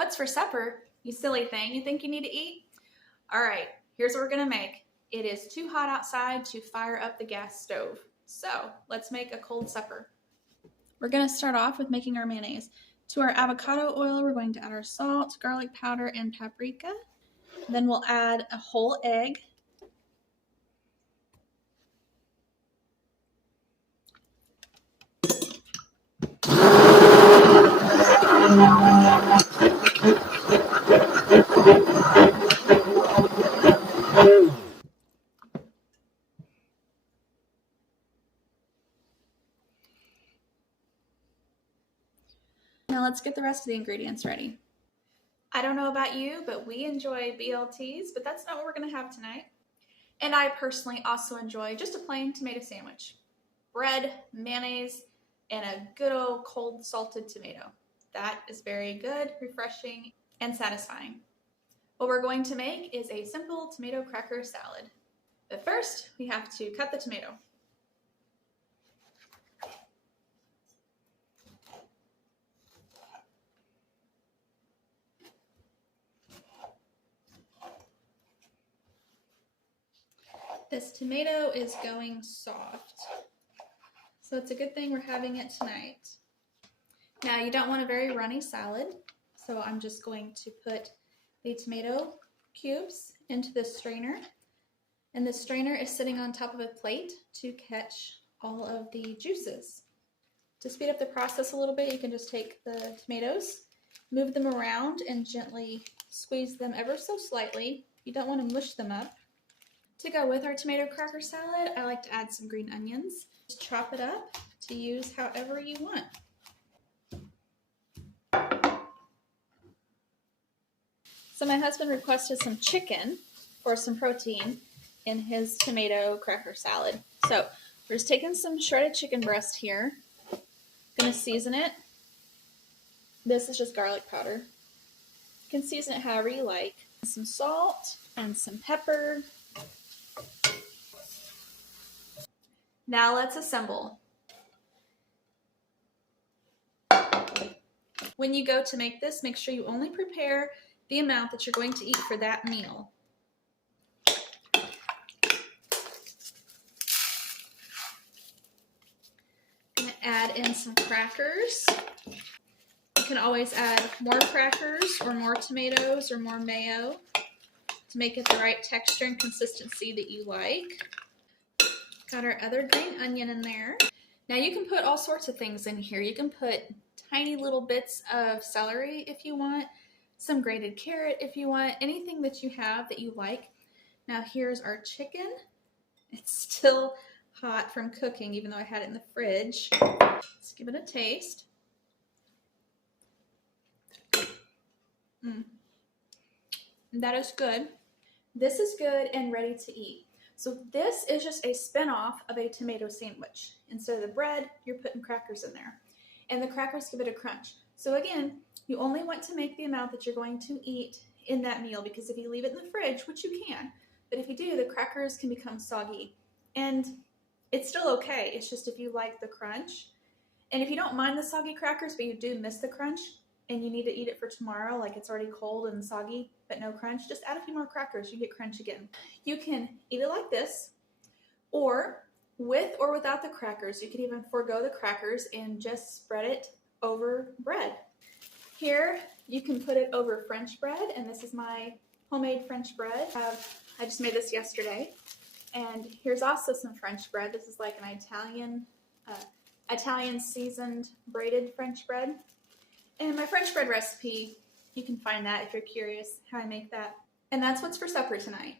What's for supper? You silly thing. You think you need to eat? All right, here's what we're gonna make. It is too hot outside to fire up the gas stove. So let's make a cold supper. We're gonna start off with making our mayonnaise. To our avocado oil, we're going to add our salt, garlic powder, and paprika. Then we'll add a whole egg. Now let's get the rest of the ingredients ready. I don't know about you, but we enjoy BLTs, but that's not what we're gonna have tonight. And I personally also enjoy just a plain tomato sandwich. Bread, mayonnaise, and a good old cold salted tomato. That is very good, refreshing, and satisfying. What we're going to make is a simple tomato cracker salad. But first, we have to cut the tomato. This tomato is going soft, so it's a good thing we're having it tonight. Now you don't want a very runny salad, so I'm just going to put the tomato cubes into the strainer, and the strainer is sitting on top of a plate to catch all of the juices. To speed up the process a little bit, you can just take the tomatoes, move them around, and gently squeeze them ever so slightly. You don't want to mush them up. To go with our tomato cracker salad, I like to add some green onions. Just chop it up to use however you want. So my husband requested some chicken for some protein in his tomato cracker salad. So we're just taking some shredded chicken breast here. Gonna season it. This is just garlic powder. You can season it however you like. Some salt and some pepper. Now let's assemble. When you go to make this, make sure you only prepare the amount that you're going to eat for that meal. I'm going to add in some crackers. You can always add more crackers or more tomatoes or more mayo to make it the right texture and consistency that you like. Got our other green onion in there. Now you can put all sorts of things in here. You can put tiny little bits of celery if you want, some grated carrot if you want, anything that you have that you like. Now here's our chicken. It's still hot from cooking, even though I had it in the fridge. Let's give it a taste. That is good. This is good and ready to eat. So this is just a spin-off of a tomato sandwich. Instead of the bread, you're putting crackers in there. And the crackers give it a crunch. So again, you only want to make the amount that you're going to eat in that meal, because if you leave it in the fridge, which you can, but if you do, the crackers can become soggy. And it's still okay. It's just if you like the crunch. And if you don't mind the soggy crackers, but you do miss the crunch, and you need to eat it for tomorrow, like it's already cold and soggy, but no crunch, just add a few more crackers, you get crunch again. You can eat it like this, or with or without the crackers. You can even forego the crackers and just spread it over bread. Here, you can put it over French bread, and this is my homemade French bread. I just made this yesterday. And here's also some French bread. This is like an Italian seasoned braided French bread. And my French bread recipe, you can find that if you're curious how I make that. And that's what's for supper tonight.